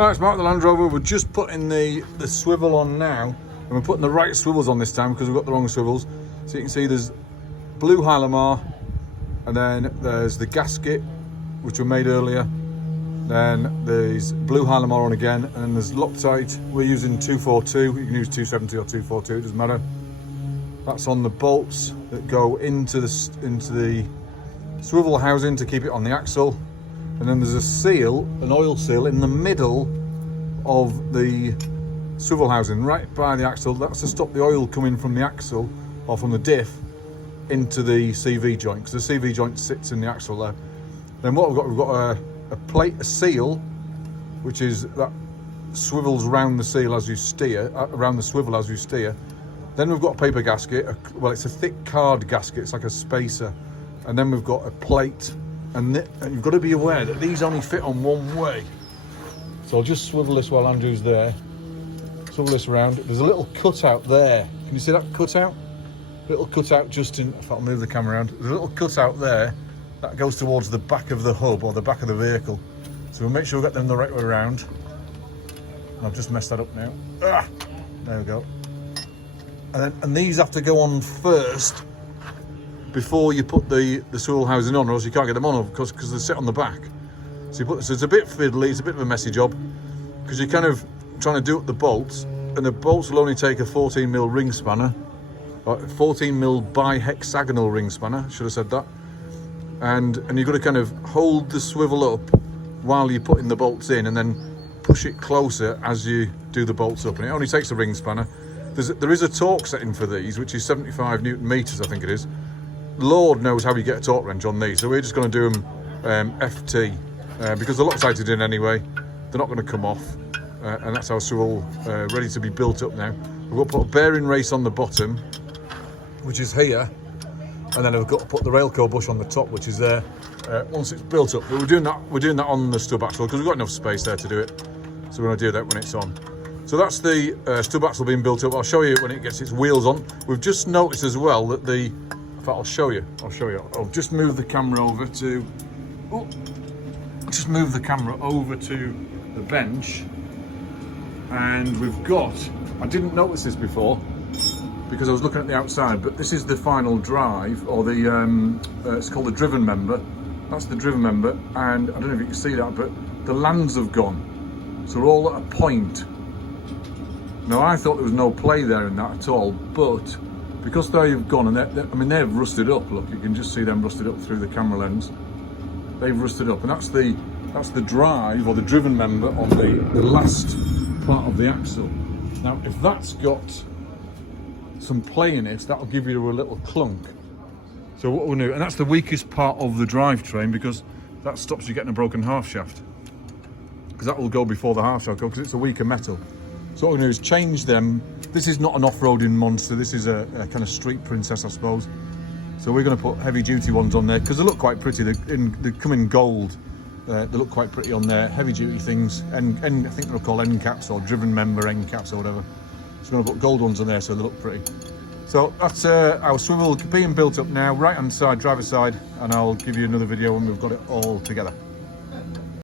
Alright, it's Mark the Land Rover. We're just putting the swivel on now, and we're putting the right swivels on this time because we've got the wrong swivels. So you can see there's blue Hylamar, and then there's the gasket which were made earlier. Then there's blue Hylamar on again, and then there's Loctite. We're using 242. You can use 270 or 242, it doesn't matter. That's on the bolts that go into the swivel housing to keep it on the axle. And then there's a seal, an oil seal, in the middle of the swivel housing, right by the axle. That's to stop the oil coming from the axle or from the diff into the CV joint, because the CV joint sits in the axle there. Then what we've got a plate, a seal, which is that swivels around the seal as you steer, around the swivel as you steer. Then we've got a paper gasket. Well, it's a thick card gasket. It's like a spacer. And then we've got a plate. And you've got to be aware that these only fit on one way. So I'll just swivel this while Andrew's there. Swivel this around. There's a little cutout there. Can you see that cutout? Little cutout just in, if I'll move the camera around. There's a little cutout there that goes towards the back of the hub or the back of the vehicle. So we'll make sure we get them the right way around. And I've just messed that up now. Ah, there we go. And these have to go on first before you put the swivel housing on, or else you can't get them on because they sit on the back. So it's a bit fiddly, it's a bit of a messy job because you're kind of trying to do up the bolts, and the bolts will only take a 14mm ring spanner, or 14mm bi-hexagonal ring spanner, should have said that. And you've got to kind of hold the swivel up while you're putting the bolts in, and then push it closer as you do the bolts up. And it only takes a ring spanner. There is a torque setting for these, which is 75 Newton meters, I think it is. Lord knows how you get a torque wrench on these, so we're just going to do them FT because they're loctited in anyway. They're not going to come off, and that's our swivel ready to be built up now. We've got to put a bearing race on the bottom, which is here, and then we've got to put the railco bush on the top, which is there once it's built up. But we're doing that on the stub axle because we've got enough space there to do it. So we're going to do that when it's on. So that's the stub axle being built up. I'll show you when it gets its wheels on. We've just noticed as well that in fact, I'll show you. I'll just move the camera over to... Oh, just move the camera over to the bench. And we've got... I didn't notice this before because I was looking at the outside, but this is the final drive, or the... it's called the driven member. That's the driven member, and I don't know if you can see that, but the lands have gone. So we're all at a point. Now, I thought there was no play there in that at all, but... because they've gone, and they've rusted up. Look, you can just see them rusted up through the camera lens. They've rusted up, and that's the drive or the driven member on the last part of the axle. Now, if that's got some play in it, that'll give you a little clunk. So what we'll do, and that's the weakest part of the drivetrain because that stops you getting a broken half shaft. Because that will go before the half shaft goes, because it's a weaker metal. So what we're going to do is change them. This is not an off-roading monster, this is a kind of street princess, I suppose. So we're going to put heavy-duty ones on there, because they look quite pretty. They come in gold. They look quite pretty on there, heavy-duty things. And I think they're called end caps, or driven member end caps, or whatever. So we're going to put gold ones on there, so they look pretty. So that's our swivel being built up now, right-hand side, driver's side, and I'll give you another video when we've got it all together.